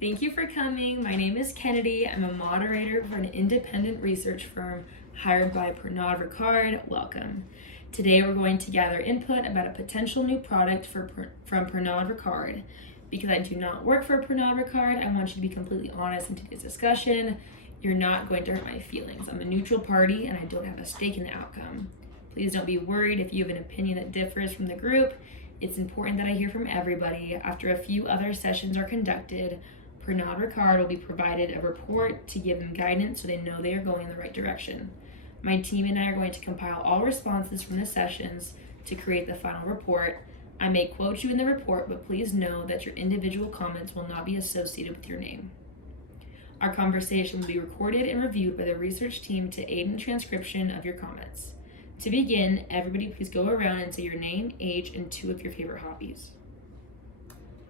Thank you for coming. My name is Kennedy. I'm a moderator for an independent research firm hired by Pernod Ricard. Welcome. Today we're going to gather input about a potential new product from Pernod Ricard. Because I do not work for Pernod Ricard, I want you to be completely honest in today's discussion. You're not going to hurt my feelings. I'm a neutral party and I don't have a stake in the outcome. Please don't be worried if you have an opinion that differs from the group. It's important that I hear from everybody. After a few other sessions are conducted, Pernod Ricard will be provided a report to give them guidance so they know they are going in the right direction. My team and I are going to compile all responses from the sessions to create the final report. I may quote you in the report, but please know that your individual comments will not be associated with your name. Our conversation will be recorded and reviewed by the research team to aid in transcription of your comments. To begin, everybody please go around and say your name, age, and 2 of your favorite hobbies.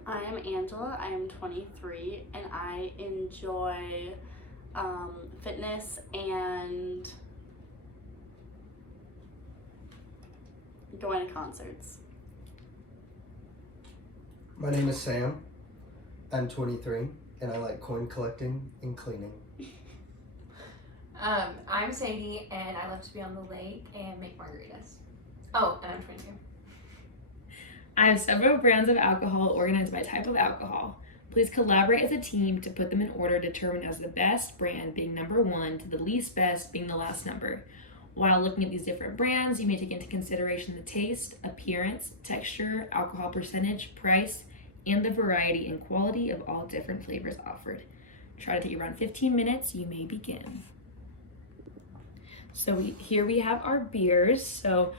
I am Angela. I am 23 and I enjoy fitness and going to concerts. My name is Sam. I'm 23 and I like coin collecting and cleaning. I'm Sadie and I love to be on the lake and make margaritas. Oh, and I'm 22. I have several brands of alcohol organized by type of alcohol. Please collaborate as a team to put them in order determined as the best brand being number 1 to the least best being the last number. While looking at these different brands, you may take into consideration the taste, appearance, texture, alcohol percentage, price, and the variety and quality of all different flavors offered. Try to take around 15 minutes. You may begin. So here we have our beers. So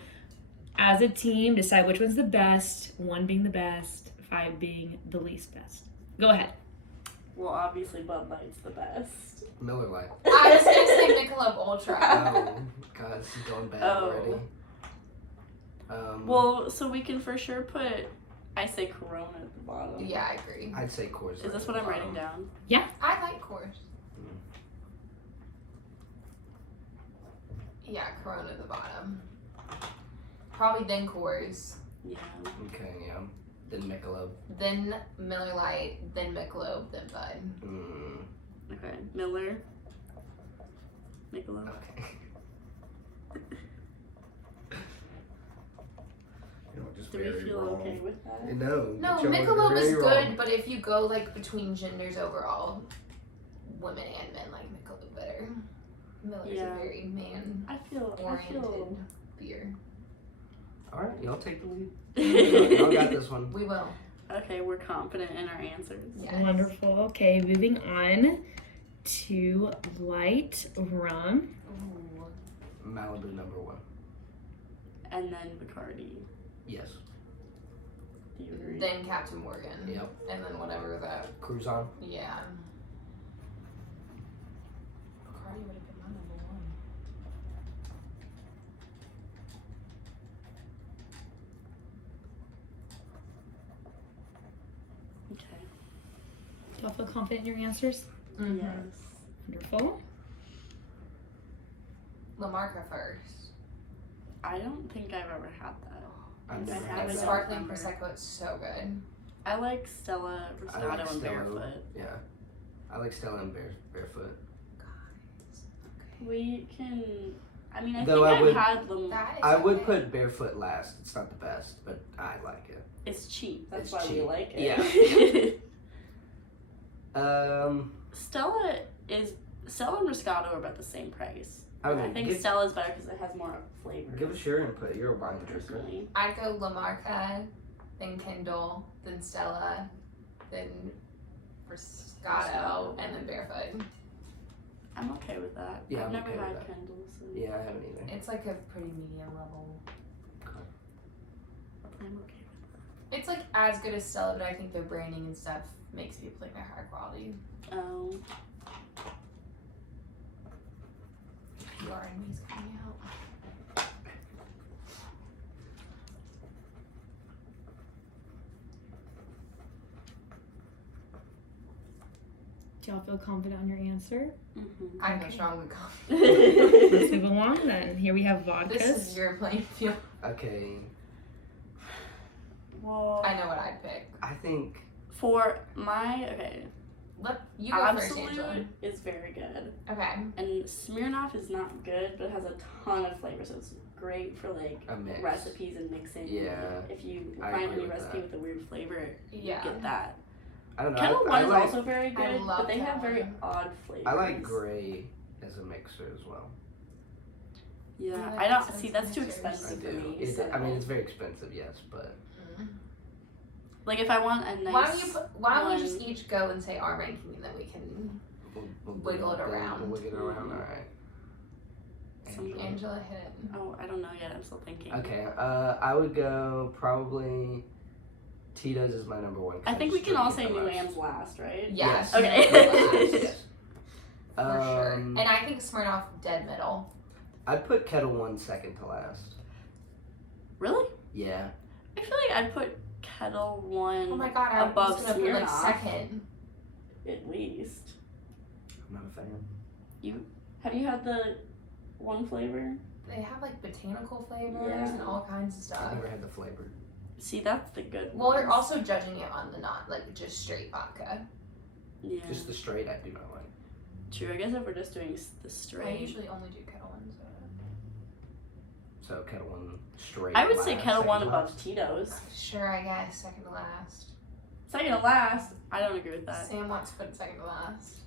as a team, decide which one's the best, 1 being the best, 5 being the least best. Go ahead. Well, obviously Bud Light's the best. Miller Lite. I was gonna say Michelob Ultra. Oh, God, it's going bad Oh. already. Well, so we can for sure put, I say Corona at the bottom. Yeah, I agree. I'd say Coors. Is this what I'm writing down? I like Coors. Yeah, Corona at the bottom. Probably then Coors, Yeah. Okay, yeah. Then Michelob. then Miller Lite, then Michelob, then Bud. Okay. Miller. Michelob. Okay. Just Do we very feel wrong. okay with that? No. No, y'all are Michelob is very good, wrong. but if you go like between genders overall, women and men like Michelob better. Miller's Yeah. a very I feel man-oriented beer. All right, y'all take the lead. Y'all got this one. We will. Okay, we're confident in our answers. Yes. Wonderful. Okay, moving on to light rum. Ooh. Malibu #1. And then Bacardi. Yes. Do you agree? Then Captain Morgan. Yep. And then whatever that. Cruise on. Yeah. Bacardi would have been my #1. Okay. Do y'all feel confident in your answers? Yes. Wonderful. Lamarca first. I don't think I've ever had that. I've I never have had And it. that. sparkling Remember. Prosecco, it's so good. I like Stella, I Rosado, like and Stella. Barefoot. Yeah. I like Stella and Barefoot. Guys. We can. I mean, I Though think I would- I've had them. That is I would okay. put Barefoot last. It's not the best, but I like it. It's cheap. That's It's why we cheap. like Yeah. it. Stella Stella and Rosado are about the same price. I I mean, think Stella's better because it has more flavor. give us your input. You're a wine drinker. Personally. I'd go Lamarca, then Kendall, then Stella, then Prosecco, and then Barefoot. I'm okay with that. Yeah, I've I'm never okay with had that. Kendall, so Yeah, I haven't either. It's like a pretty medium level. I'm okay with It's like as good as Stella, but I think their branding and stuff makes people think they're higher quality. that. Oh. PR and me's coming out. Do y'all feel confident on your answer? Mm-hmm. I feel Okay. strongly confident. Let's move along then. Here we have vodkas. This is your playing field. Okay. Well, I know what I'd pick. I think for my You go first, Angela. Absolute is very good. Okay. And Smirnoff is not good, but it has a ton of flavor, so it's great for like A mix. recipes and mixing. Yeah. If you I find agree any with recipe that. with a weird flavor, Yeah. you get that. I don't know. Kettle I One is like, also very good, love but they have Kettle very One. odd flavors. I like gray as a mixer as well. Yeah, I like I don't expensive see that's too mixers. I expensive for do. me. It, So. I mean, it's very expensive, yes, but Like if I want a nice. Why don't we one- just each go and say our ranking and then we can we'll Wiggle it then around. We'll wiggle it around. All right. Something. Angela hit it. Oh, I don't know yet. I'm still thinking. Okay. I would go probably. Tito's is my number one. 'cause I think we just can all drink it say the New most. Am's last, right? Yes. Okay. Yes. For sure. Um, And I think Smirnoff dead middle. I'd put Kettle One second to last. Really? Yeah. I feel like I'd put Kettle One Oh my god, I above was gonna put like Smirnoff. second. at least. I'm not a fan. Have you had the one flavor? They have like botanical flavors Yeah. and all kinds of I've stuff. never had the flavor. See, that's the good Well, one. we're also judging it on the not like just straight vodka. Yeah. Just the straight, I do not like. True. I guess if we're just doing the I straight. usually only do Kettle One, so So Kettle One straight. I would say last, Kettle second One to above last. Tito's. sure, I guess second to last. Second to last. I don't agree with that. Sam wants to put it second to last.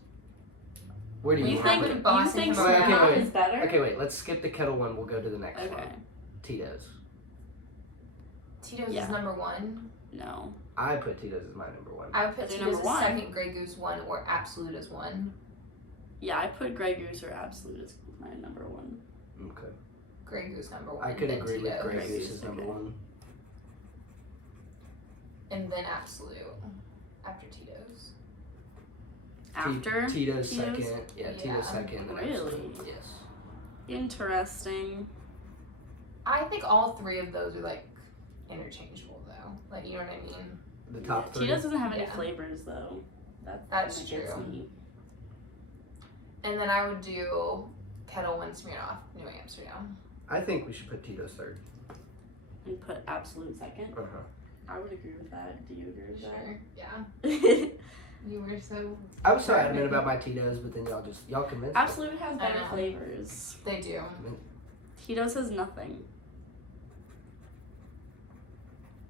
Where do you You want think it? would you Boston think come around? Smirnoff Okay, is better? Okay, wait. Let's skip the Kettle One. We'll go to the next Okay. one. Tito's. Tito's Yeah. is number one. No. I put Tito's as my number one. I would put They're Tito's number as one. second, Grey Goose one, or Absolute as one. Yeah, I put Grey Goose or Absolute as my number one. Okay. Grey Goose number one. I could then agree with Tito's, Grey Grey Goose Goose, as number okay. one. and then Absolute after Tito's. After Tito's Tito's? second. Yeah, Yeah. Tito's second. and Really? Absolute. Yes. Interesting. I think all three of those are like interchangeable though. Like you know what I mean? The top three. Tito's doesn't have any Yeah. flavors though. That's kinda gets true. me. And then I would do Kettle One, Smirnoff, New Amsterdam. I think we should put Tito's third. And put Absolute second. Uh-huh. I would agree with that. Do you agree with Sure. Yeah. that? You were so. I was so adamant about my Tito's, but then y'all convinced me. Absolute has I better know. flavors. They do. Tito's has nothing.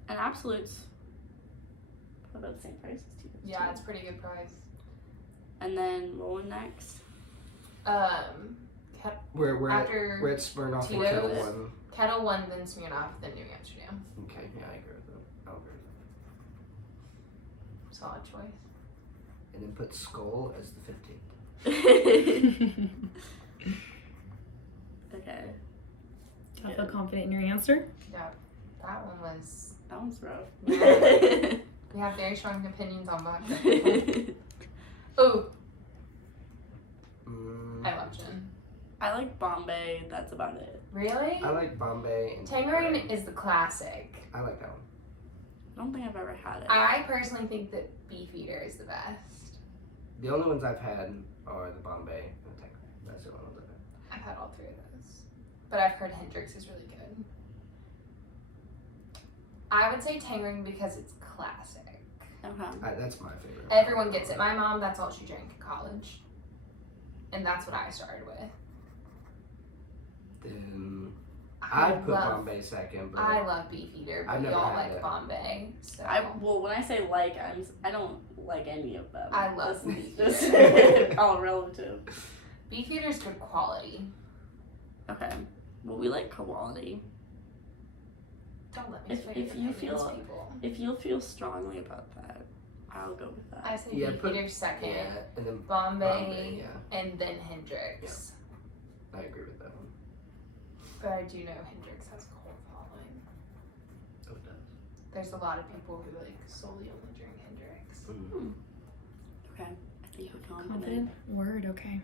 And Absolute's about the same price as Tito's. Yeah, too. it's pretty good price. And then what one next? We're After at Smirnoff and Tito's. Kettle One. Kettle One, then Smirnoff, then New Amsterdam. Okay, yeah, I agree with that. I'll agree with Solid choice. that. And then put Skull as the 15th. Okay. Do you feel confident in your answer? Yeah, that one was. That one's rough. We have very strong opinions on vodka. Oh, I love gin. I like Bombay. That's about it. Really? I like Bombay and Tangerine is the classic. I like that one. I don't think I've ever had it. I personally think that Beefeater is the best. The only ones I've had are the Bombay and the Tangerine. That's the only ones I've had. I've had all three of those. But I've heard Hendrix is really good. I would say Tangerine because it's classic. Okay. That's my favorite. Everyone gets it. My mom, that's all she drank in college. And that's what I started with. Then I I'd put love, Bombay second, but I love Beefeater, but I've never y'all had like it. Bombay. So Well, when I say like, I don't like any of them. I love This is Beefeater. just all relative. Beefeater's good quality. Okay. Well, we like quality. Don't let me If sway you opinions, feel- people. If you'll feel strongly about that, I'll go with that. I say Yeah, put- Beefeater second, yeah, and then Bombay, Bombay, yeah, and then Hendrix. I agree with that one. But I do know Hendrix has a cult following. Oh, it does. There's a lot of people who like solely only drink Hendrix. Mm. Okay. I think we're Confident? Word, okay.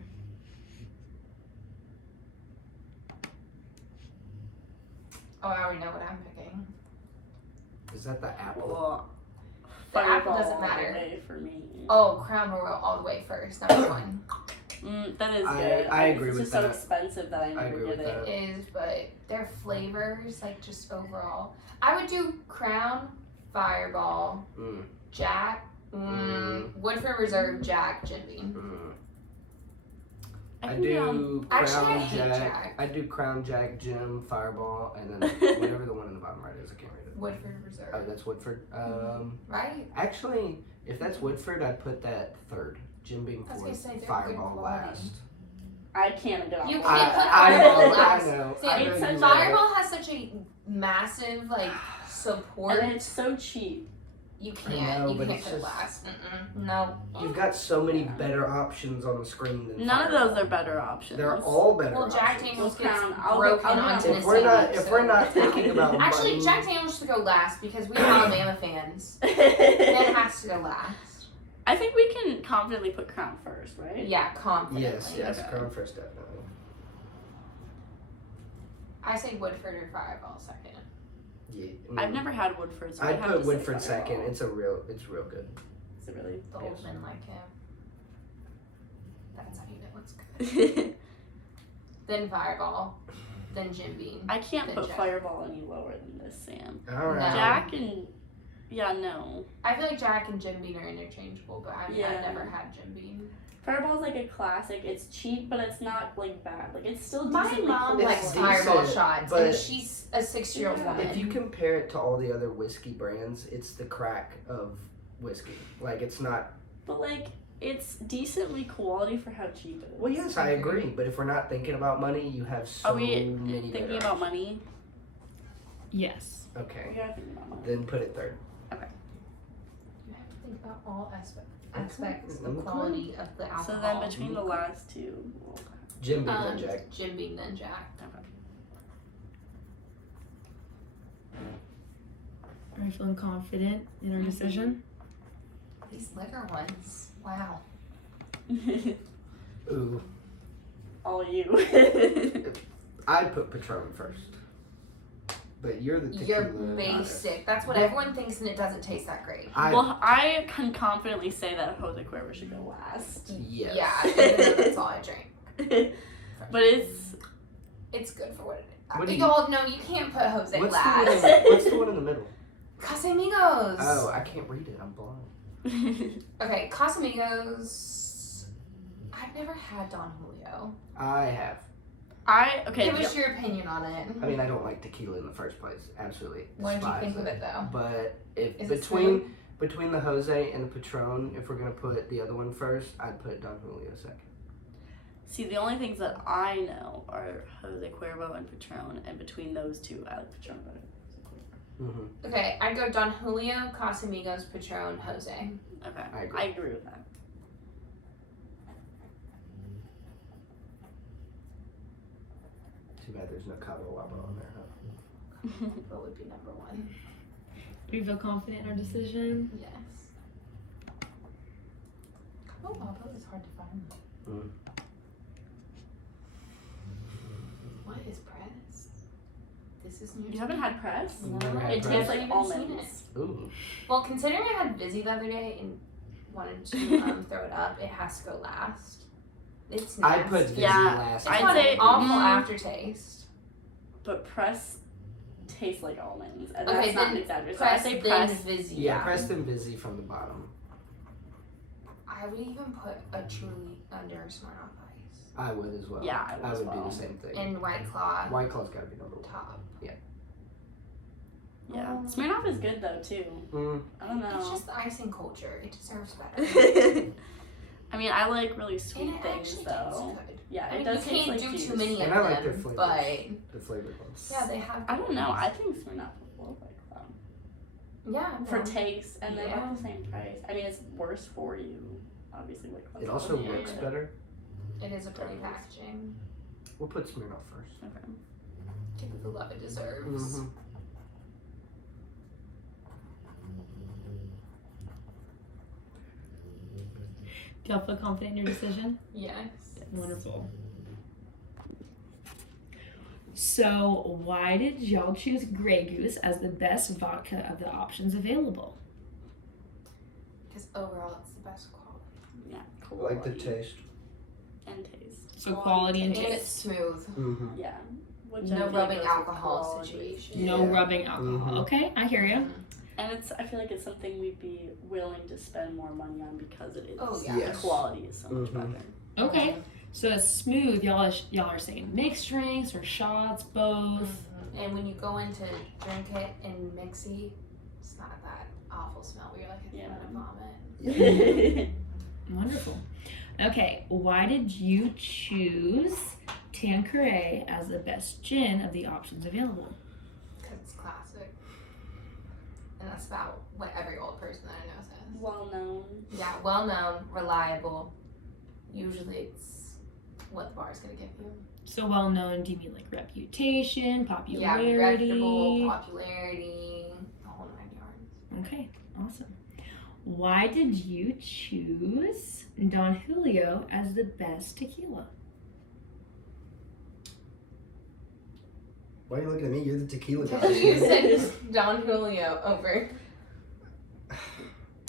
Oh, I already know what I'm picking. Is that the apple? Well, The apple Fireball doesn't all the matter. way for me. Oh, Crown Royal all the way first, number one. That is I- good. I agree it's with just that. so expensive that I never agree get with it. that. It is, but their flavors, like just overall. I would do Crown, Fireball, Mm. Jack, Woodford Reserve, Jack, Jim Beam. I can be on- do Actually, I Crown hate Jack. Jack. I do Crown Jack, Jim, Fireball, and then whatever the one in the bottom right is. I can't read it. Woodford Reserve. Oh, that's Woodford. Right? Actually, if that's Woodford, I'd put that third. Jim Beam I was fourth, gonna say, they're Fireball good quality. last. I can't get on You board. can't put I Fireball know, last. I know. See, I know it's you such- know Fireball has such a massive support. And it's so cheap. You I can't. know, You but can't it's put it just- last. No. that. You've got so many better options on the screen than None of Fireball. those are better options. They're all better Well, Jack options. Daniels Well, gets Crown, I'll broken go- on if Tennessee. If we're not thinking about Actually, money, Jack Daniels should go last because we're Alabama fans. It has to go last. I think we can confidently put Crown first, right? Yeah, confidently. yes, Okay. Crown first definitely. I say Woodford or Fireball second. Yeah, I've never had Woodford, so I'd I'd have put to say Woodford Fireball. second. It's real good. Is it really? The good? old men like him. That's how you know it's good. Then Fireball. Then Jim Beam. I can't Then put Jack. Fireball any lower than this, Sam. All right. No. Jack and no. I feel like Jack and Jim Beam are interchangeable, but I've Yeah. never had Jim Beam. Fireball's like a classic. It's cheap, but it's not like bad. Like it's still My decently mom cool. likes It's Fireball decent, shots, but- and she's a 6-year-old Yeah. woman. If you compare it to all the other whiskey brands, it's the crack of whiskey. Like it's not. But like it's decently quality for how cheap it is. Well, yes, I agree. But if we're not thinking about money, you have so Are we many. thinking better about options. money? Yes. We Okay, are thinking about money. then put it third. You have to think about all aspects Okay. of quality of the alcohol. So then between the last two, Jim Beam and Jack. Jim Beam, then Jack. Are you feeling confident in our decision? These liquor ones. Wow. Ooh, all you. I'd put Patron first. But you're the tequila. You're goddess. basic. That's what everyone thinks, and it doesn't taste that great. Well, I can confidently say that Jose Cuervo should go last. Yes. Yeah, even though that's all I drink. But It's good for what it What is. do Y'all know you can't put Jose What's last. what's the one in the middle? Casamigos. Oh, I can't read it. I'm blind. Okay, Casamigos. I've never had Don Julio. I have. okay. Give us your opinion on it. I mean, I don't like tequila in the first place. Absolutely. What did you despise think of it though? But if Is it between the Jose and the Patron, if we're gonna put the other one first, I'd put Don Julio second. See, the only things that I know are Jose Cuervo and Patron, and between those two, I like Patron better. Mm-hmm. Okay, I'd go Don Julio, Casamigos, Patron, Jose. Okay, I agree. I agree with that. Too bad there's no Cabo Wabo on there, huh? What would be number one? Do you feel confident in our decision? Yes. Cabo Wabo is hard to find. Mm. What is press? This is new. You haven't had press? No, Never had It press. tastes I've like even seen almonds. Ooh. Well, considering I had Vizzy the other day and wanted to throw it up, it has to go last. It's nasty. I'd put Vizzy Yeah, last. It's I'd got say- an awful mm. aftertaste. But press tastes like almonds, and Okay, that's not then an exaggeration. So I Press, say then press. Vizzy. Yeah, Preston Vizzy from the bottom. I would even put a Truly under Smirnoff Ice. I would as well. Yeah, I would as do well. the same thing. And White Claw White Claw's gotta be number one. top. Yeah, Smirnoff is good though too. Mm. I don't know. It's just the icing culture. It deserves better. I mean, I like really sweet And it things actually though. tastes good. Yeah, I it mean, does you taste can't like do juice. too many of And I like their them, flavors. but The flavored ones. yeah, they have. I don't know. I think Smirnoff will like them Yeah. for well, taste, and they're Yeah. about the same price. I mean, it's worse for you, obviously. Like It also Yeah. looks better. It is a pretty packaging. We'll put Smirnoff first. Okay. Give it the love it deserves. Mm-hmm. Do y'all feel confident in your decision? Yes. Wonderful. So, why did y'all choose Grey Goose as the best vodka of the options available? Because overall, it's the best quality. Yeah. I Cool. like the taste. and taste. So, quality and And it's taste. smooth. Mm-hmm. Yeah. Which I No think rubbing goes with alcohol quality. situation. No Yeah. rubbing alcohol. Mhm. Okay, I hear you. And I feel like it's something we'd be willing to spend more money on because it is. Oh, yeah. The Yes. quality is so much Mhm. better. Okay. So it's smooth. Y'all are saying mixed drinks or shots, both. And when you go in to drink it and mixy, it's not that awful smell where you're like, I think I'm gonna vomit. Wonderful. Okay, why did you choose Tanqueray as the best gin of the options available? Because it's classic. And that's about what every old person that I know says. Well known. Yeah, well known, reliable. Usually it's what the bar's gonna give you. So well known, do you mean like reputation, Yeah, popularity? reputable, popularity, the whole 9 yards. Okay, awesome. Why did you choose Don Julio as the best tequila? Why are you looking at me? You're the tequila guy. You said Don Julio over.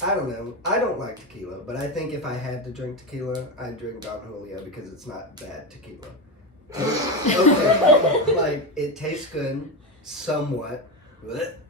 I don't know. I don't like tequila, but I think if I had to drink tequila, I'd drink Don Julio because it's not bad tequila. Okay, like it tastes good, somewhat.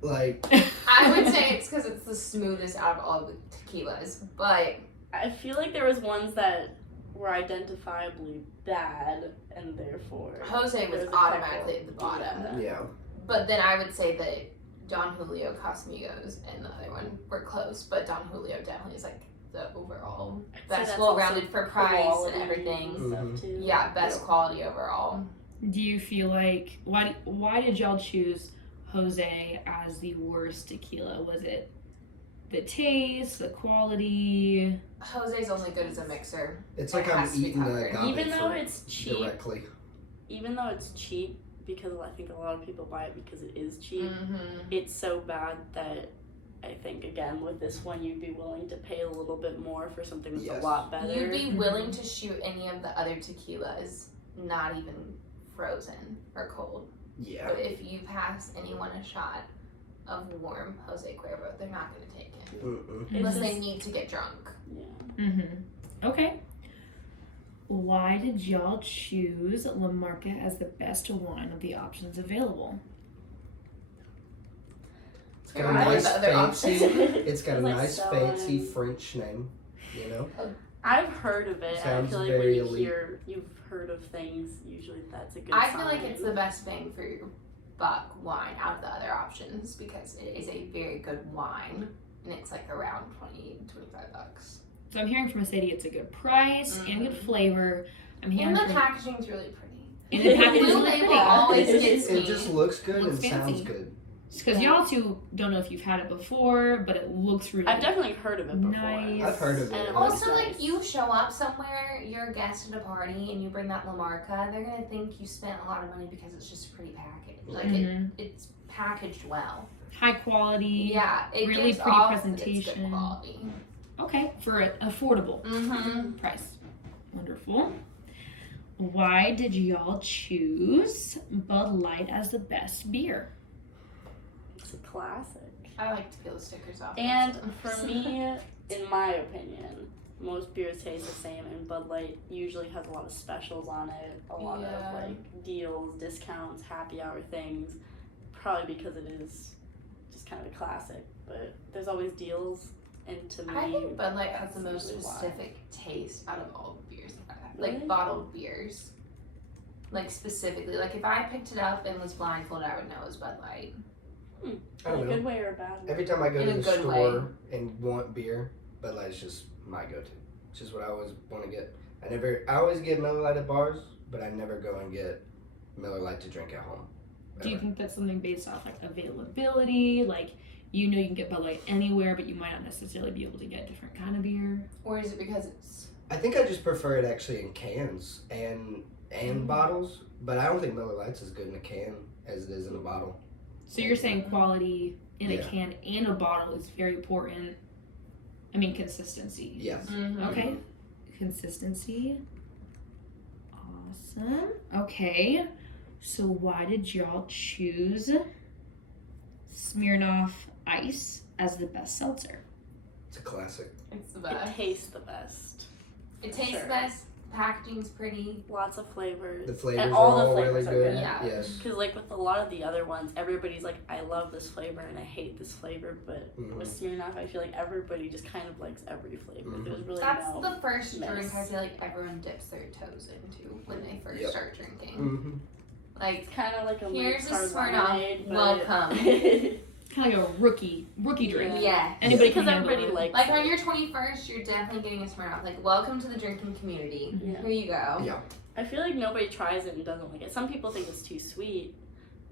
Like I would say it's because it's the smoothest out of all the tequilas, but I feel like there was ones that were identifiably bad, and therefore Jose was there's a automatically couple. at the bottom. Yeah. yeah, But then I would say that Don Julio, Casamigos, and the other one were close, but Don Julio definitely is like the overall I'd say best, that's well-rounded also for price quality and everything. and stuff, Mhm. too. Yeah, best Yeah. quality overall. Do you feel like why did y'all choose Jose as the worst tequila? Was it the taste, the quality? Jose's only good as a mixer. it's It like I'm has to be eating the covered. agave Even though fruit it's cheap, directly. even though it's cheap, because I think a lot of people buy it because it is cheap. Mm-hmm. It's so bad that I think again with this one you'd be willing to pay a little bit more for something that's Yes. a lot better. You'd be willing to shoot any of the other tequilas, not even frozen or cold. Yeah. But if you pass anyone a shot of warm Jose Cuervo, they're not going to take it. Mm-mm. It's Unless they just- need to get drunk. Yeah. Mm-hmm. Okay. Why did y'all choose La Marca as the best wine of the options available? It's got a I like nice the other fancy. options. It's got a Like nice so fancy nice. French name. You know. I've heard of it. And I Sounds feel like very when elite. you've heard of things, usually that's a good I sign. feel like it's the best bang for your buck wine out of the other options because it is a very good wine and it's like around 20, 25 bucks. So I'm hearing from a city it's a good price and good flavor. I'm And hearing the from packaging's really pretty. and the package is Blue really label pretty. always It gets me. just looks good Looks and sounds fancy. good. Because y'all two don't know if you've had it before, but it looks really I've definitely heard of it before. Nice. I've heard of it. And it Also, looks like, nice. you show up somewhere, you're a guest at a party, and you bring that La Marca, they're gonna think you spent a lot of money because it's just a pretty package. Like, Mhm. it's packaged well. high quality. Yeah, it really gives pretty off that it's presentation. good quality. Okay, for an affordable Mm-hmm. price. Wonderful. Why did y'all choose Bud Light as the best beer? It's a classic. I like to peel the stickers off. And for me, in my opinion, most beers taste the same, and Bud Light usually has a lot of specials on it, a lot Yeah. of like deals, discounts, happy hour things. Probably because it is just kind of a classic, but there's always deals, and to me, I think Bud Light has the that's most usually why. specific taste out of all the beers that I've had. Really? Like bottled beers. Like specifically, like if I picked it up and was blindfolded, I would know it was Bud Light. I In don't a know. good way or a bad way. Every time I go In to a the good store and want beer, Bud Light's just my go-to. It's just what I always want to get. I always get Miller Lite at bars, but I never go and get Miller Lite to drink at home. Do you Ever. think that's something based off like availability? Like you know you can get Bud Light anywhere, but you might not necessarily be able to get a different kind of beer. Or is it because it's I think I just prefer it actually in cans and bottles, but I don't think Miller Lite's as good in a can as it is in a bottle. So you're saying quality in a Yeah. can and a bottle is very important. I mean consistency. Yes. Okay. Consistency. Awesome. Okay. So why did y'all choose Smirnoff Ice as the best seltzer? It's a classic. it's the It best. tastes the best. It tastes Sure. the best, Packaging's pretty. Lots of flavors. The flavors and are all the all flavors really are good. good. Yeah. Yes. Because like with a lot of the other ones, everybody's like, I love this flavor and I hate this flavor. But with Smirnoff, I feel like everybody just kind of likes every flavor. There's really That's no the first mix. drink I feel like everyone dips their toes into when they first Yep. start drinking. Mm-hmm. Like, It's kind of like a here's a Ricard Smirnoff. lemonade, but Welcome. Kind of like a rookie drink. yeah. Anybody because can handle everybody it. likes Like it. on your 21st, you're definitely getting a Smirnoff. Like, welcome to the drinking community. Yeah. Here you go. Yeah. I feel like nobody tries it and doesn't like it. Some people think it's too sweet,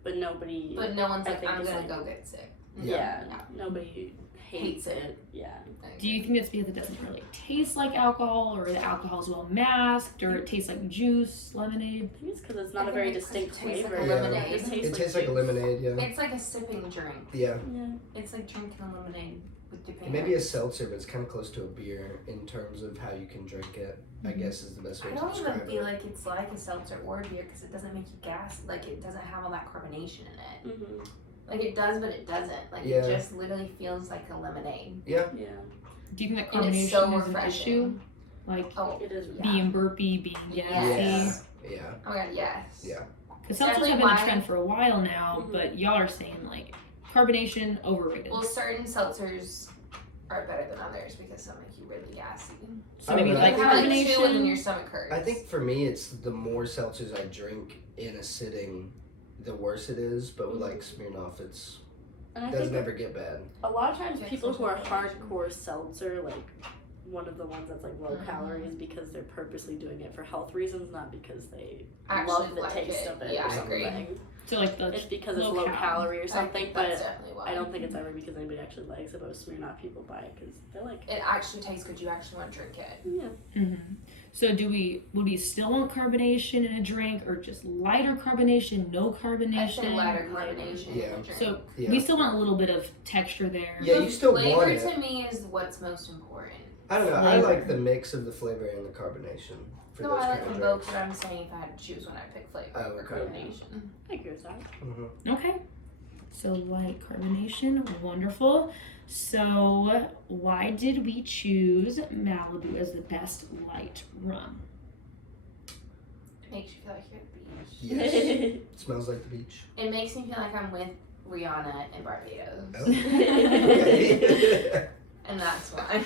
but nobody. But no one's I like, think I'm it's gonna like- go get sick. Yeah, Yeah. nobody hates it. Yeah. Do you think that's because it doesn't really taste like alcohol, or the alcohol is well masked, or it tastes like juice, lemonade? I think it's because it's not I a very think it's 'cause it distinct tastes like flavor. a Yeah. lemonade. It just It tastes tastes like a juice. lemonade, yeah. It's like a sipping drink. Yeah. Yeah. It's like drinking a lemonade with your It parents. may be a seltzer, but it's kind of close to a beer in terms of how you can drink it. I guess is the best way I to don't even describe feel it. like it's like a seltzer or a beer because it doesn't make you gas. Like, it doesn't have all that carbonation in it. Mm-hmm. Like, it does, but it doesn't. Like, Yeah. it just literally feels like a lemonade. Yeah. Do you think that And carbonation it's so is an refreshing. issue? Like Oh, It is. yeah. being burpy, being Yes. gassy? Yeah. Oh my god, yes. Yeah. Because seltzers Definitely have been a why- trend for a while now, Mhm. but y'all are saying like carbonation overrated. Well, certain seltzers are better than others because some make you really gassy. So I don't maybe know. like You have like two and then carbonation. your stomach hurts. I think for me, it's the more seltzers I drink in a sitting, the worse it is. But with like Smirnoff, it's And I doesn't think ever get bad. a lot of times Yeah, people who are social hardcore seltzer, like one of the ones that's like low Mhm. calories, because they're purposely doing it for health reasons, not because they Actually love the like taste it. of it Yeah, or I agree. something. So like the It's because it's low low cal. calorie or I something, think but that's definitely why. I don't think it's ever because anybody actually likes it. But with Smirnoff, people buy it because they like it. It actually tastes good. You actually want to drink it. Yeah. hmm So would we still want carbonation in a drink, or just lighter carbonation, no I carbonation? say lighter carbonation Yeah. in a drink. So Yeah. we still want a little bit of texture there. Yeah, The you still flavor want it. to me is what's most important. I don't know. I Flavor. like the mix of the flavor and the carbonation for No, those I like kind of them drinks. both, but I'm saying if I had to choose when I pick flavor Oh, over okay. carbonation. I agree with that. Mm-hmm. Okay. So light carbonation, wonderful. So why did we choose Malibu as the best light rum? Makes you feel like you're at the beach. Yes. It smells like the beach. It makes me feel like I'm with Rihanna in Barbados. Oh. Okay. And that's why.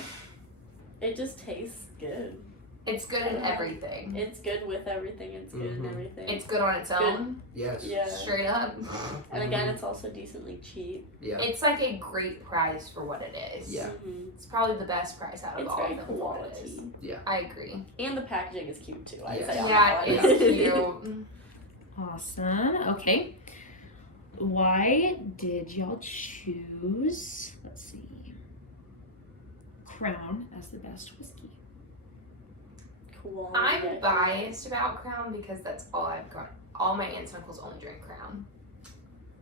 It just tastes good. It's good in everything. It's good with everything. It's good in Mhm. everything. It's good on its own. Yes. yeah. Straight up. And again, it's also decently cheap. Yeah. It's like a great price for what it is. Yeah. Mhm. It's probably the best price out of It's all very of them. for what it is. quality. I agree. And the packaging is cute too. I'd Yes. say on Yeah, that it's one. cute. Awesome. Okay. Why did y'all choose, let's see, Crown as the best whiskey? Cool. I'm biased about Crown because that's all I've got. All my aunts and uncles only drink Crown.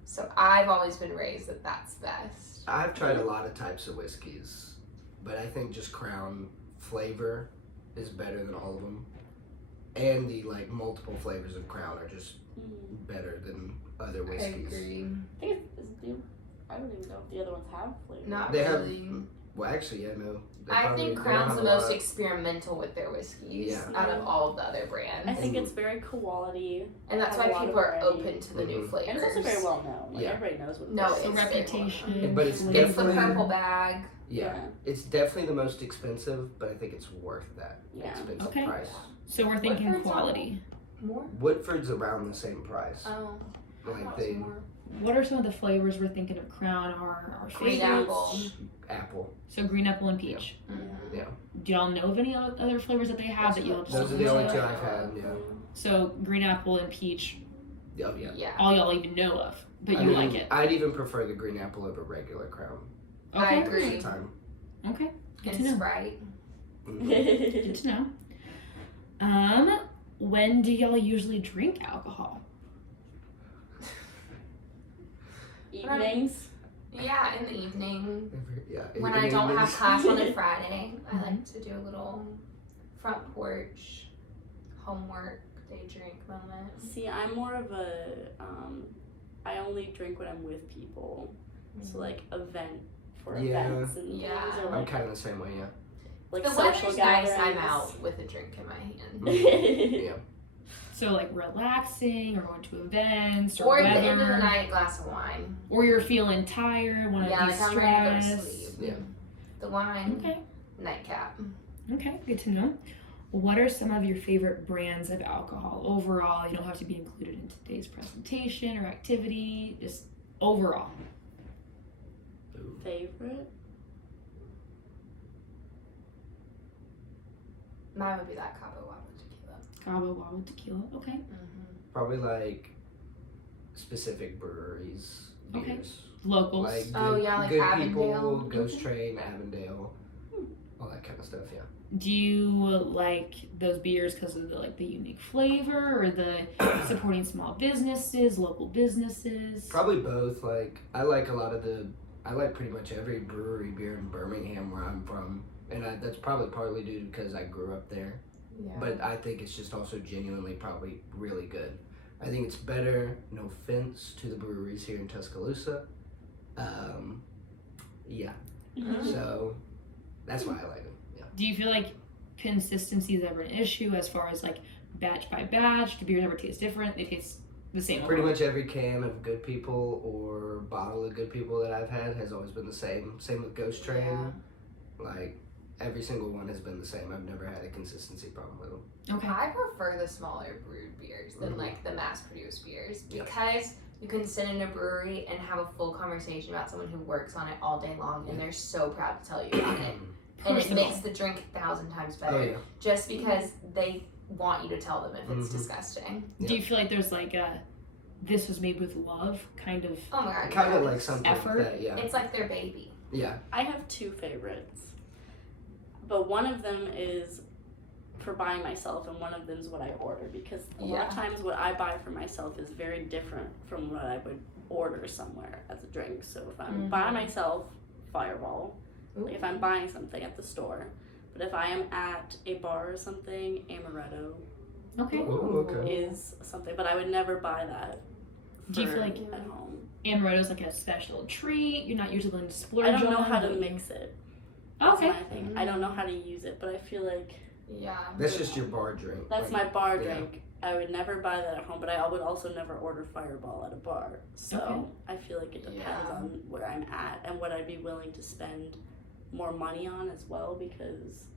So I've always been raised that that's best. I've tried a lot of types of whiskeys, but I think just Crown flavor is better than all of them. And the like multiple flavors of Crown are just Mhm. better than other I whiskeys. agree. I think I don't even know if the other ones have flavor. Not They have- really. Well, actually, yeah, no. They I probably- think they don't Crown's have the a most lot. experimental with their whiskeys Yeah. out of all of the other brands. I think it's very quality. and that's have a why lot people of are variety. open to the new Mhm. flavors. And it's also very well known. Like Yeah. everybody knows what No, this it's is. So very reputation. But it's flavor. It's the definitely- purple bag. Yeah, it's definitely the most expensive, but I think it's worth that Yeah. expensive Okay. price. So we're thinking Woodford's quality. More? Woodford's around the same price. Oh. I Like thought it they was more. What are some of the flavors we're thinking of Crown are our Green favorites? apple. Apple. So green apple and peach. Mhm. Yeah. Do y'all know of any other flavors that they have that you'll Those are the only two I've had. Yeah. So green apple and peach, Oh yeah. Yeah. all y'all even know of, but I you mean, like it. I'd even prefer the green apple over regular Crown. I Okay. agree. Most of the time. Okay. Good to And know. Sprite. Mhm. Good to know. When do y'all usually drink alcohol? Evenings. Yeah, in the evening. Yeah. When even I don't have evenings. class on a Friday, I like to do a little front porch homework day drink moment. See, I'm more of a I only drink when I'm with people. So like event for Yeah. events and Yeah. things or I'm like kind of the same way. Yeah. like The social weather's nice. gatherings. I'm out with a drink in my hand. Yeah. So like relaxing or going to events or Or weather, at the end of the night, glass of wine. or you're feeling tired, want to Yeah, like I'm ready to go to de-stress. sleep. Yeah. The wine, Okay. nightcap. Okay, good to know. What are some of your favorite brands of alcohol overall? You don't have to be included in today's presentation or activity, just overall. Favorite? Mine would be that Cabo Wabo tequila. Cabo Wabo tequila. Okay. Probably like specific breweries, Okay. beers. Locals. Like Oh, good, yeah, like good Avondale. people, Ghost Train, Avondale, all that kind of stuff. Yeah. Do you like those beers because of the unique flavor or the supporting small businesses, local businesses? Probably both. Like I like pretty much every brewery beer in Birmingham where I'm from, and that's probably partly due because I grew up there. Yeah. But I think it's just also genuinely probably really good. I think it's better. No offense to the breweries here in Tuscaloosa. Yeah. So that's why I like them. Yeah. Do you feel like consistency is ever an issue as far as like batch by batch? Do beers ever taste different? They taste the same. Pretty much every can of Good People or bottle of Good People that I've had has always been the same. Same with Ghost Train. Yeah. Like every single one has been the same. I've never had a consistency problem with them. Okay. I prefer the smaller brewed beers than Mhm. like the mass-produced beers Yep. because you can sit in a brewery and have a full conversation about someone who works on it all day long, and they're so proud to tell you about it, and it Personal. makes the drink 1,000 times better. Oh yeah. Just because they want you to tell them if it's Mhm. disgusting. Do you feel like there's like a this was made with love kind of? Oh my god. Kind of yes. like something Effort. like that. Yeah. It's like their baby. Yeah. I have two favorites, but one of them is for buying myself, and one of them is what I order, because a lot of times what I buy for myself is very different from what I would order somewhere as a drink. So if I'm by myself, Fireball. Like if I'm buying something at the store, but if I am at a bar or something, Amaretto Okay. Oh, okay. is something, but I would never buy that. Do you feel for like at home? Amaretto's like a special treat? You're not usually going to splurge I don't know on, how to but- mix it. That's Okay. my thing. I don't know how to use it, but I feel like Yeah. That's just your bar drink. that's Like, my bar yeah. drink. I would never buy that at home, but I would also never order Fireball at a bar. So Okay. I feel like it depends Yeah. on where I'm at and what I'd be willing to spend more money on as well, because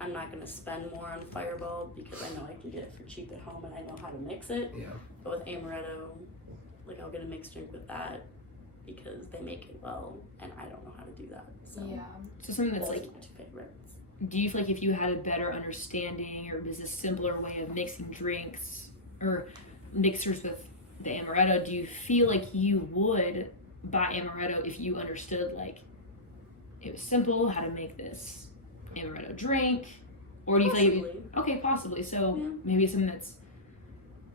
I'm not going to spend more on Fireball because I know I can get it for cheap at home and I know how to mix it. Yeah. But with Amaretto, like I'll get a mixed drink with that because they make it well and I don't know how to do that. So Yeah. So something that's those like, are my two favorites. do you feel like if you had a better understanding or is a simpler way of mixing drinks or mixers with the Amaretto, do you feel like you would buy Amaretto if you understood like it was simple how to make this Amaretto drink? Or do you feel like Possibly. okay, possibly. So Yeah. maybe something that's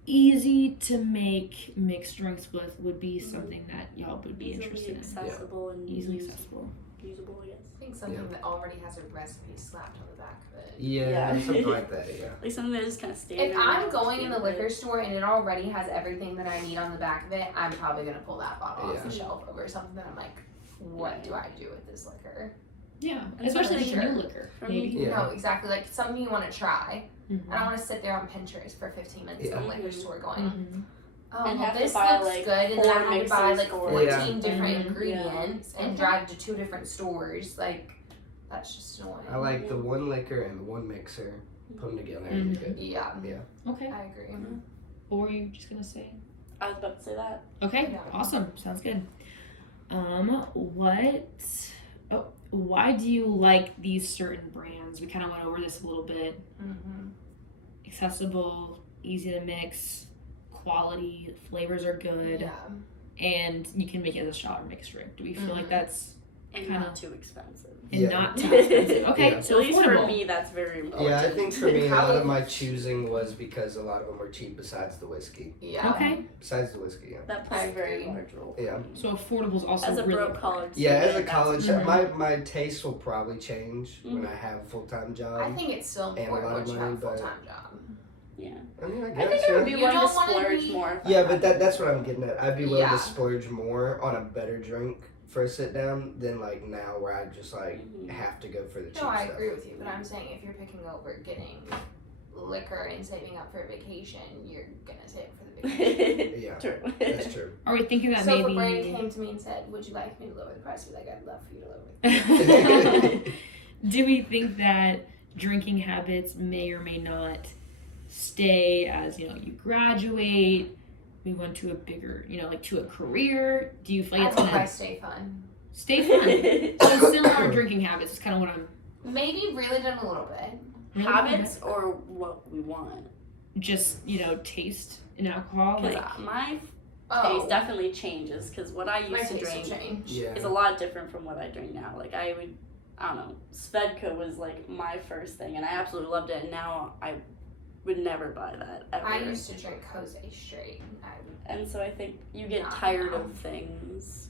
easy to make mixed drinks with would be something that y'all would be Easily interested in. accessible and Easily accessible. usable, I guess. I think something that already has a recipe slapped on the back of it. Yeah. Yeah. Something like that. Yeah. Like something that is kind of standard. If I'm going in the liquor store and it already has everything that I need on the back of it, I'm probably gonna pull that bottle off the Yeah. shelf over something that I'm like, what do I do with this liquor? Yeah, And especially like sure. a new liquor, For maybe. me- Yeah. No, exactly. Like something you want to try. Mhm. I don't want to sit there on Pinterest for 15 minutes in the Yeah. liquor store going, Mhm. oh, And well, have to this buy, looks like, good, and then 4 I have to buy mixers like for 14 it. different Mhm. ingredients and Okay. drive to 2 different stores. Like, that's just annoying. I like the one liquor and the one mixer. Put them together. And it's good. Yeah, Okay. I agree. What were you just gonna say? I was about to say that. Okay, Yeah. awesome. Sounds good. Why do you like these certain brands? We kind of went over this a little bit. Mm-hmm. Accessible, easy to mix, quality, flavors are good, Yeah. and you can make it as a shot or mixed drink. Do we feel like that's And Kinda. not too expensive. and Yeah. not too expensive? Okay, Yeah. so At least affordable. for me, that's very important. Yeah, I think for me, a lot How- of my choosing was because a lot of them were cheap besides the whiskey. Yeah. Okay, Besides the whiskey, yeah. That plays a very agree. large role. Yeah. so affordable is also As a really broke important. college Yeah, as a student, college, Mhm. my taste will probably change when I have a full-time job. I think it's still And a important lot once of you have a money, but- full-time job. Yeah. I mean, I I guess, think I would yeah. be You willing to don't wanna splurge be- more. If I Yeah, had but that's what I'm getting at. I'd be willing Yeah. to splurge more on a better drink for a sit down than like now where I just like Mhm. have to go for the cheap No, I stuff. agree with you, but I'm saying if you're picking over getting liquor and saving up for a vacation, you're gonna save it for the vacation. Yeah, True. that's true. Are we thinking that So if a maybe? brand came to me and said, "Would you like me to lower the price?" I'd be like, "I'd love for you to lower the price." Do we think that drinking habits may or may not stay as you graduate, move on to a bigger, like to a career? Do you feel like I it's hope I gonna stay fun. stay fun? So similar drinking habits is kind of what I'm Maybe really done a little bit. Habits or what we want. just taste in alcohol. Because Like, my Oh, taste definitely changes. Because what I my used to taste will drink change. Yeah. is a lot different from what I drink now. Like I don't know, Svedka was like my first thing, and I absolutely loved it. And now I would never buy that ever. I used to drink Jose straight. And so I think you get Not tired now. of things.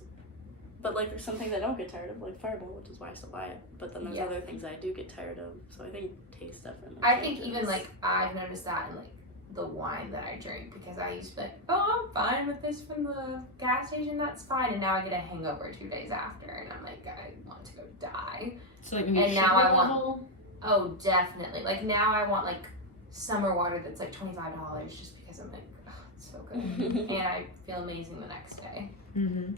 But like there's some things I don't get tired of, like Fireball, which is why I still buy it. But then there's Yeah. other things I do get tired of. So I think taste definitely I think changes. even like I've noticed that in like the wine that I drink, because I used to be like, oh, I'm fine with this from the gas station, that's fine, and now I get a hangover 2 days after, and I'm like, I want to go die. so like maybe And sugar now I want- level. Oh, definitely. Like now I want like summer water that's like $25 just because I'm like, oh, it's so good, and I feel amazing the next day. Mm-hmm.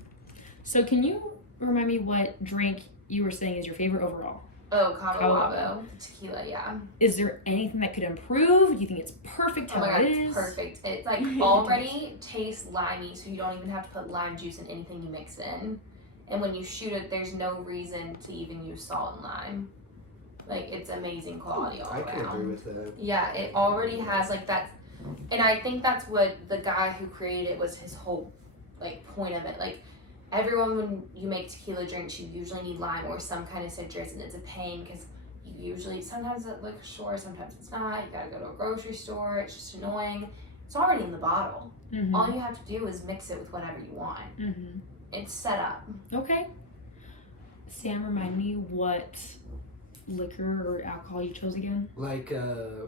So can you remind me what drink you were saying is your favorite overall? Oh, Cabo Cabo Wabo, tequila, yeah. Is there anything that could improve? Do you think it's perfect Oh how my god, it it's is? perfect. It's like already tastes limey, so you don't even have to put lime juice in anything you mix in. And when you shoot it, there's no reason to even use salt and lime. Like, it's amazing quality all I can agree around. with that. Yeah, it already has like that, and I think that's what the guy who created it was his whole like point of it. Like, everyone, when you make tequila drinks, you usually need lime or some kind of citrus, and it's a pain because you usually, sometimes at liquor store, sometimes it's not. You gotta go to a grocery store. It's just annoying. It's already in the bottle. Mm-hmm. All you have to do is mix it with whatever you want. Mm-hmm. It's set up. Okay. Sam, remind me what liquor or alcohol you chose again? Like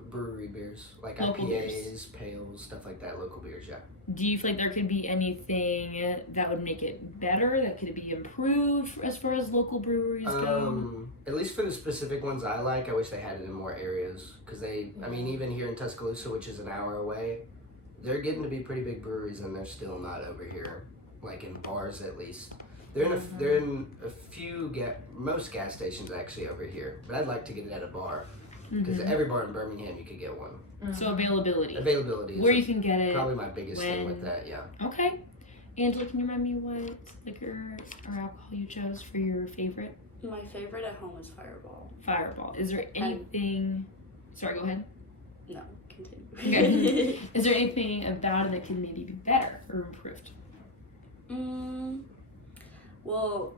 brewery beers, like Local IPAs, pales, stuff like that. Local beers, yeah. Do you feel like there could be anything that would make it better, that could be improved as far as local breweries go? At least for the specific ones I like, I wish they had it in more areas. Because I mean, even here in Tuscaloosa, which is an hour away, they're getting to be pretty big breweries, and they're still not over here, like in bars at least. They're in a few most gas stations actually over here, but I'd like to get it at a bar because Mhm. every bar in Birmingham you could get one. So availability. Availability Where you is can get it. probably my biggest thing with when- that. Yeah. Okay. Angela, can you remind me what liquor or alcohol you chose for your favorite? My favorite at home is Fireball. Fireball. Is there anything... Sorry, go ahead. No, continue. Okay. Is there anything about it that could maybe be better or improved? Well,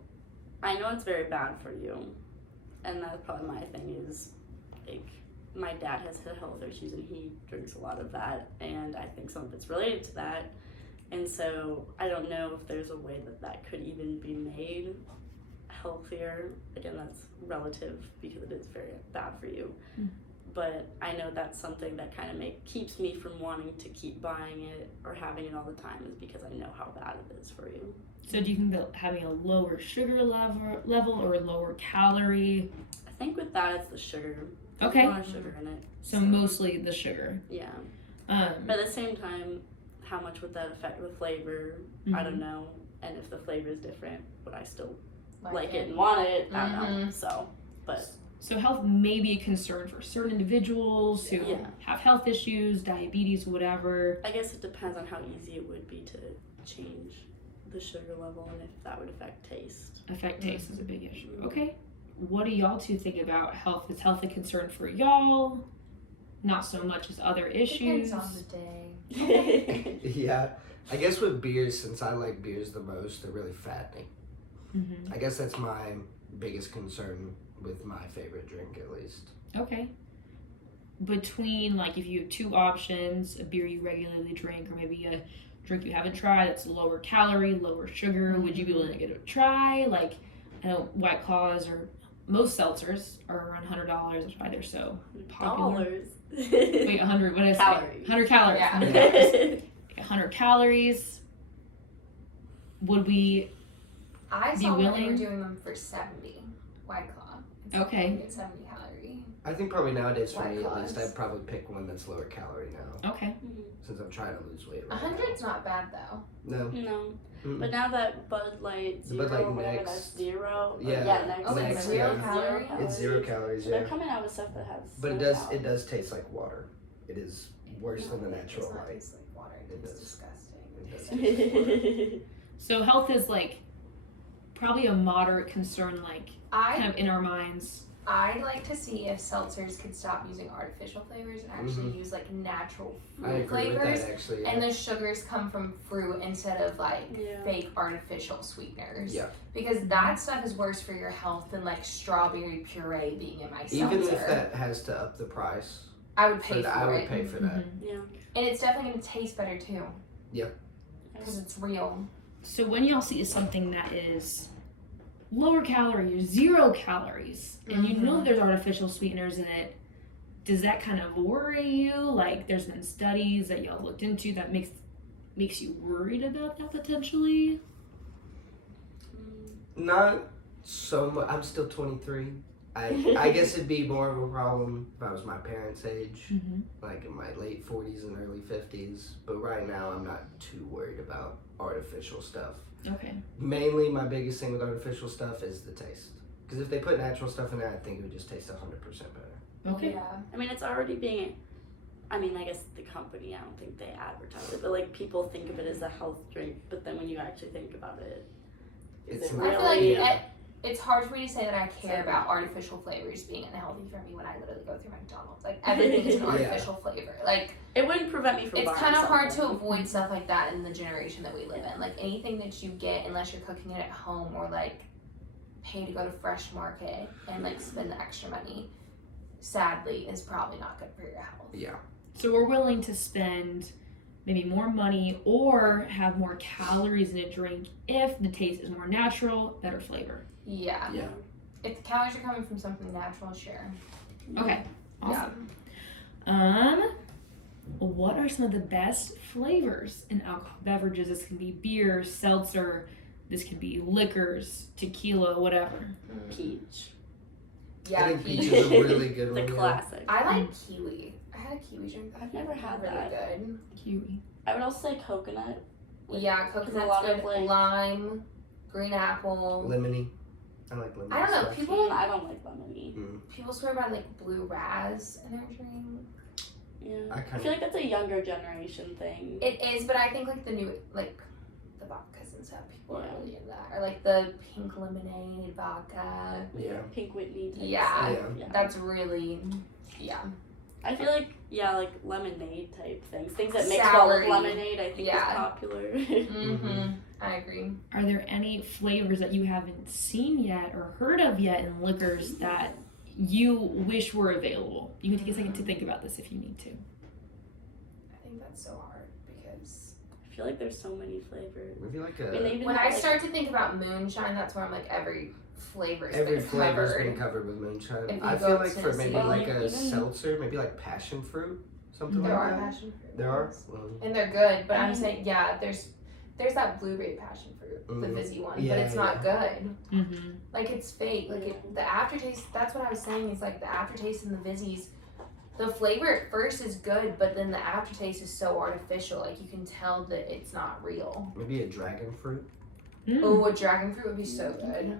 I know it's very bad for you, and that's probably my thing is, like, my dad has health issues and he drinks a lot of that, and I think some of it's related to that, and so I don't know if there's a way that could even be made healthier. Again, that's relative because it is very bad for you. But I know that's something that kind of keeps me from wanting to keep buying it or having it all the time, is because I know how bad it is for you. So do you think that having a lower sugar level or a lower calorie? I think with that it's the sugar. Okay. There's a lot of sugar in it. So mostly the sugar. Yeah. But at the same time, how much would that affect the flavor? I don't know. And if the flavor is different, would I still like it and want it? I don't know. So, but So health may be a concern for certain individuals who Yeah. have health issues, diabetes, whatever. I guess it depends on how easy it would be to change the sugar level and if that would affect taste. Affect taste is a big issue. Okay. What do y'all two think about health? Is health a concern for y'all? Not so much as other issues. Depends on the day. Yeah. I guess with beers, since I like beers the most, they're really fattening. Mm-hmm. I guess that's my biggest concern with my favorite drink, at least. Okay. Between, like, if you have two options, a beer you regularly drink or maybe a drink you haven't tried that's lower calorie, lower sugar, would you be willing to give it a try? Like, I know White Claws or most seltzers are around $100. That's why they're so popular. Dollars. Wait, 100, what is it? Calories. 100 calories. Yeah. 100 calories. 100 calories. Would we... I be saw when they were willing? doing them for 70 White Claw. It's Okay. It's 70 calorie. I think probably nowadays for White me at least, Claws. I'd probably pick one that's lower calorie now, Okay. since I'm trying to lose weight. Right 100's not bad though. now. No. No. Mm-mm. But now that Bud Light The Zero Bud Light or whatever, Next. that's zero. Yeah. Next. Oh, it's Next, zero yeah. calorie? It's 0 calories, So yeah. they're coming out with stuff that has. But it zero does calories. it does taste like water. It is worse than the No, natural It does not light. taste like water. It It's does. disgusting. It does taste like water. So health is like probably a moderate concern, like kind I of in our minds. I'd like to see if seltzers could stop using artificial flavors and actually use like natural I fruit agree with flavors. that actually. Yeah. And the sugars come from fruit instead of like Yeah. fake artificial sweeteners. Yeah. Because that stuff is worse for your health than like strawberry puree being in my seltzer. Even if that has to up the price, I would pay but for I would it. pay for that. Mhm. Yeah. And it's definitely going to taste better too. Yeah. Because it's real. So when y'all see something that is lower calorie or 0 calories, and you know there's artificial sweeteners in it, does that kind of worry you? Like there's been studies that y'all looked into that makes you worried about that potentially? Not so much. I'm still 23. I guess it'd be more of a problem if I was my parents' age, Mm-hmm. like in my late 40s and early 50s. But right now, I'm not too worried about artificial stuff. Okay. Mainly, my biggest thing with artificial stuff is the taste. Because if they put natural stuff in there, I think it would just taste 100% better. Okay. Yeah. I mean, it's already being. I mean, I guess the company, I don't think they advertise it, but like people think of it as a health drink, but then when you actually think about it, is It's it not- I feel like really? it's hard for me to say that I care about artificial flavors being unhealthy for me when I literally go through McDonald's. Like everything is an Yeah. artificial flavor. Like It wouldn't prevent me from it's buying kind of hard to something. avoid stuff like that in the generation that we live in. Like anything that you get, unless you're cooking it at home or like pay to go to Fresh Market and like spend the extra money, sadly, is probably not good for your health. Yeah. So we're willing to spend maybe more money or have more calories in a drink if the taste is more natural, better flavor. Yeah. Yeah. If the calories are coming from something natural, sure. Okay. Awesome. What are some of the best flavors in alcohol beverages? This can be beer, seltzer, this can be liquors, tequila, whatever. Peach. Yeah, I think peach. peach is a really good The one. yeah. classic. I like kiwi. I had a kiwi drink. I've never had really that. good. Kiwi. I would also say coconut. Yeah, a coconut's lot good. of, like- Lime, green apple. Lemony. I like lemony I don't know. stuff. People I don't like lemony. people swear by like blue raz in their drink. Yeah. I I kinda- feel like that's a younger generation thing. It is, but I think like the new like the vodkas and stuff. People Yeah. are really into that. Or like the pink lemonade vodka. Yeah. Pink Whitney type Yeah. stuff. Yeah. That's really I feel like like lemonade type things. Things that mix well with Soury. lemonade I think Yeah. is popular. Mm-hmm. I agree. Are there any flavors that you haven't seen yet or heard of yet in liquors that you wish were available? You can take a second to think about this if you need to. I think that's so hard because I feel like there's so many flavors. Maybe like I mean, they a even when have, I like, start to think about moonshine, that's where I'm like every flavor's every been flavor's covered. been covered with moonshine. If you I go feel to like for maybe Tennessee- like a Even- seltzer, maybe like passion fruit, something There are like that. passion fruit. There are. ones. Well, And they're good, but I'm Mm. saying there's that blueberry passion fruit, the Mm. fizzy one, Yeah, but it's not good. Mm-hmm. Like it's fake. Like the aftertaste. That's what I was saying. Is like the aftertaste in the Vizzies. The flavor at first is good, but then the aftertaste is so artificial. Like you can tell that it's not real. maybe a dragon fruit. Oh, a dragon fruit would be so good.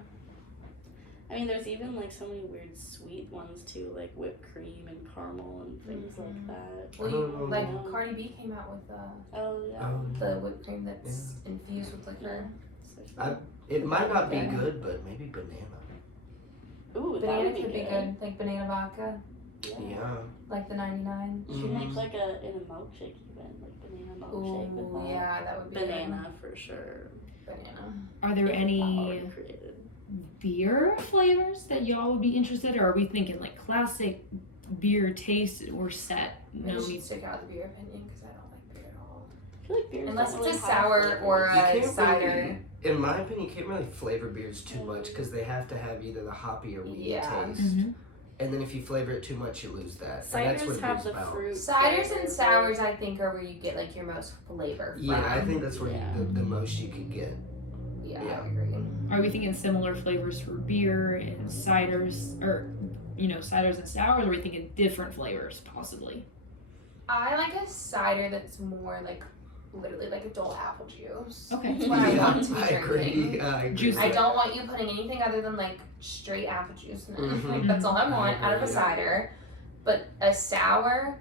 I mean, there's even like so many weird sweet ones too, like whipped cream and caramel and things like that. Well, Oh. like Yeah. Cardi B came out with Oh yeah. the whipped cream that's infused with liquor. It might not be Yeah. good, but maybe banana. Ooh, that Banana would be could be good. Like banana vodka, Yeah. like the 99. You should make Mhm. like in a milkshake even, like banana milkshake with Ooh, that. yeah, that would be Banana for sure. Good. Banana. Are there Not any already created. beer flavors that y'all would be interested, or are we thinking like classic beer taste or set? Maybe No, we we should stick out the beer opinion because I don't like beer at all. I feel like beers Unless don't it's really a have sour flavors. or You a can't cider. really, in my opinion, you can't really flavor beers too much because they have to have either the hoppy or weedy Yeah. taste. Mhm. And then if you flavor it too much, you lose that. And that's what Ciders have beer's the about. fruit. Ciders flavor, and sours, I think, are where you get like your most flavor from. Yeah, I think that's where Yeah. the most you can get. Yeah, Yeah. I agree. Are we thinking similar flavors for beer and ciders, or ciders and sours? Or are we thinking different flavors possibly? I like a cider that's more like literally like adult apple juice. Okay. That's what I want to be I drinking. agree. I agree. Juice. I don't want you putting anything other than like straight apple juice in it. Mhm. Like, that's all I want I out of a agree. cider. But a sour,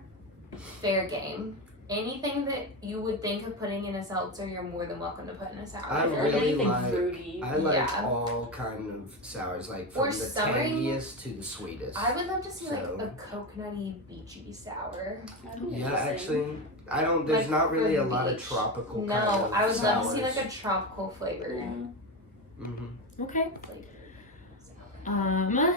fair game. Anything that you would think of putting in a seltzer, you're more than welcome to put in a sour. I Or really anything like- fruity. I like Yeah. all kind of sours, like Or from the summery. tangiest to the sweetest. I would love to see like So- a coconutty, beachy sour. That'd be Yeah, interesting. actually, I don't. There's Like not really a for the lot of beach. tropical. No, kind of I would love to see sours. like a tropical flavored Yeah. Okay. sour.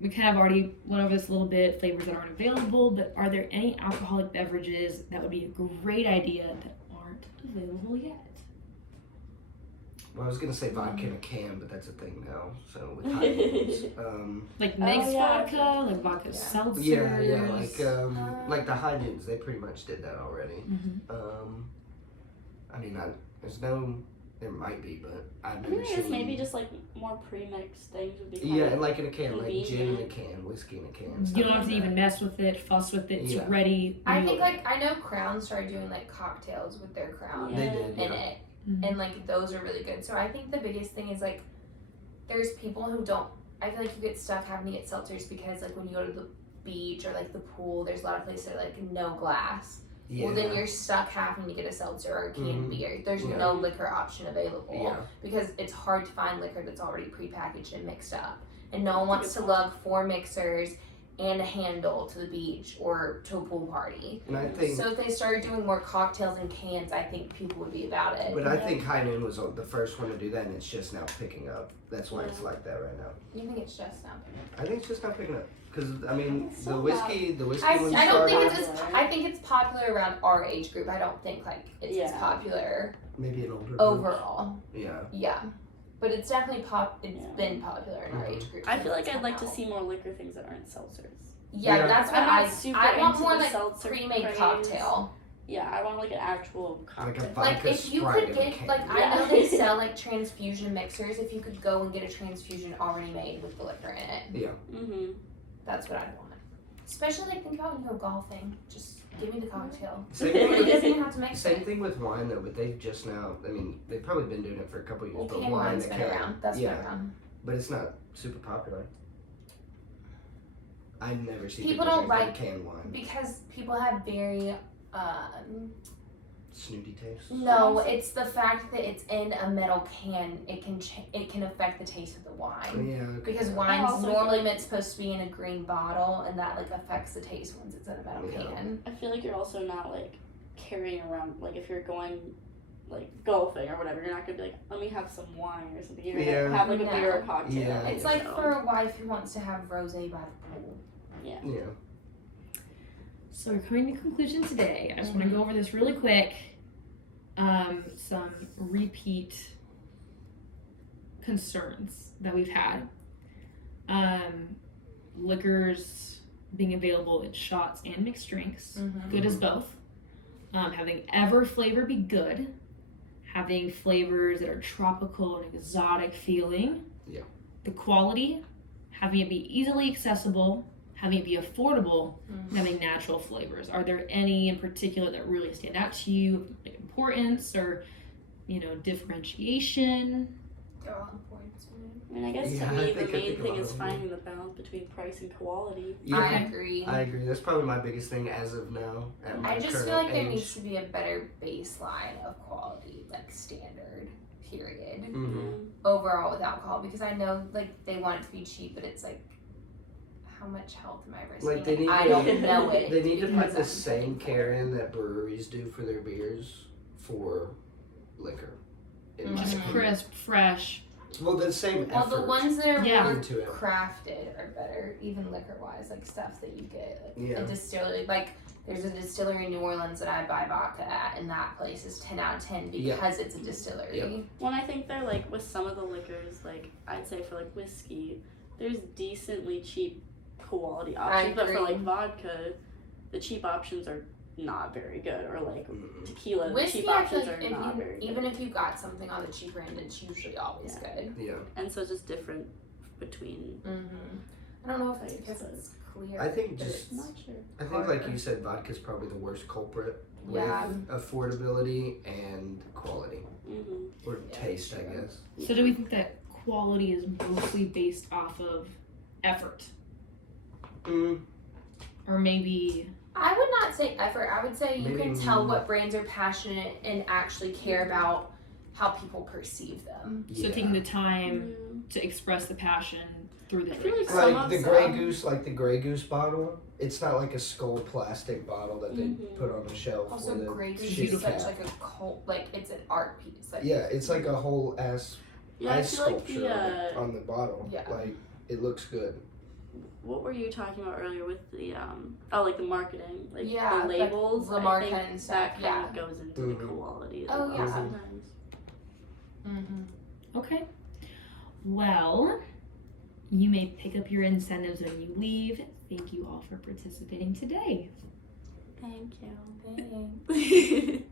We kind of already went over this a little bit, flavors that aren't available, but are there any alcoholic beverages that would be a great idea that aren't available yet? Well, I was gonna say vodka in a can, but that's a thing now. So with high notes, Like Oh, mixed yeah. vodka, like vodka Yeah. seltzers. yeah, like the high noons, they pretty much did that already. Mhm. I mean, there's no, there might be, but I've I never think seen. it's maybe just like more pre-mixed things would be kind Yeah, of and like in a can, like gin in a convenient. can, whiskey in a can. You stuff don't have like to even that. mess with it, fuss with it. It's Yeah. ready. I think like I know Crown started doing like cocktails with their Crown Yeah. They did, in yeah. it, Mhm. and like those are really good. So I think the biggest thing is like there's people who don't. I feel like you get stuck having to get seltzers because like when you go to the beach or like the pool, there's a lot of places that are like no glass. Yeah. Well, then you're stuck having to get a seltzer or a canned Mhm. beer. There's Yeah. no liquor option available Yeah. because it's hard to find liquor that's already prepackaged and mixed up. And no one That's a wants good to lug 4 mixers and a handle to the beach or to a pool party. And I think, So if they started doing more cocktails in cans, I think people would be about it. but I think High Noon was the first one to do that, and it's just now picking up. That's why it's like that right now. You think it's just now? I think it's just now picking up because I mean It's the so whiskey one I don't started. think it's as, I think it's popular around our age group. I don't think like it's as Yeah. popular Maybe an older group. overall. Yeah. Yeah. But it's definitely It's Yeah. been popular in our age group. I feel like since I'd like to now. see more liquor things that aren't seltzers. Yeah, Yeah. that's what I'm not super I want into more the like seltzer pre-made craze. cocktail. Yeah, I want like an actual Like a cocktail. vodka Like if you Sprite could in a get can. like I Yeah. know they sell like transfusion mixers. If you could go and get a transfusion already made with the liquor in it, Mm-hmm. that's what I'd want. Especially like think about when you go golfing. Just give me the cocktail. Same It thing, doesn't even have to mix same it. thing with wine though, but they've just now. I mean, they've probably been doing it for a couple years. Well, but canned wine, wine's they been can't. around. That's Yeah. been around. But it's not super popular. I never see People don't drinking like- canned wine. Because people have very Snooty taste. no, it's the fact that it's in a metal can. It can affect the taste of the wine. Yeah. okay. Because I wine's also feel normally like- meant supposed to be in a green bottle, and that like affects the taste once it's in a metal Yeah. can. I feel like you're also not like carrying around like if you're going like golfing or whatever, you're not gonna be like, let me have some wine or something. You're Yeah. gonna have like a No. beer or cocktail. Yeah. It's like for a wife who wants to have rosé by the pool. Yeah. Yeah. So we're coming to conclusion today. I just want to go over this really quick. Some repeat concerns that we've had. Liquors being available in shots and mixed drinks. Good as both. Having every flavor be good. Having flavors that are tropical and exotic feeling. Yeah. The quality. Having it be easily accessible. Having it be affordable. And having natural flavors. Are there any in particular that really stand out to you? Like importance or, differentiation? They're all important to me. I mean, I guess Yeah, to I me the think I main think thing about is it. finding the balance between price and quality. Yeah. I agree. I agree. That's probably my biggest thing as of now. At my I just current feel like there age. needs to be a better baseline of quality, like standard, period. Mhm. Overall with alcohol, because I know like they want it to be cheap, but it's like, how much health am I risking? Like, they need I to- don't know it. They need to because put the I'm same paying for care it. in that breweries do for their beers for liquor. In my Just Mhm. opinion. crisp, fresh. Well, the same Well, effort the ones that are Yeah. more into it. crafted are better, even liquor wise, like stuff that you get like Yeah. a distillery. Like there's a distillery in New Orleans that I buy vodka at, and that place is 10 out of 10 Yeah. because it's a distillery. Yep. Well, I think they're like with some of the liquors, like I'd say for like whiskey, there's decently cheap quality options, but for agree. like vodka, the cheap options are not very good, or like Mm-mm. tequila Whiskey, cheap I feel options like are not very good. even if you got something on the cheaper end, it's usually always good. Yeah. And so it's just different between. I don't know if it's Types, because but- it's clear. I think but just- I'm not sure. I think, like Harder. you said, vodka's probably the worst culprit with Yeah. affordability and quality. Mm-hmm. Or Yeah, taste, I sure. guess. So do we think that quality is mostly based off of effort? Or maybe I would not say effort. I would say you Maybe- can tell what brands are passionate and actually care about how people perceive them. so taking the time to express the passion through the I feel drink. like some Like of the Grey them- Goose, like the Grey Goose bottle. It's not like a skull plastic bottle that they Mhm. put on the shelf Also, with a Grey Goose shitty is such cap. like a cult, like it's an art piece. Like Yeah, it's like a whole ass Yeah, I ice feel like sculpture the on the bottle. Yeah. Like it looks good. what were you talking about earlier with the like the marketing, like Yeah, the like labels? the I market think and that stuff, kind of goes into the Mhm. quality. Oh, as well yeah. sometimes. Okay. Well, you may pick up your incentives when you leave. Thank you all for participating today. Thank you. Thanks.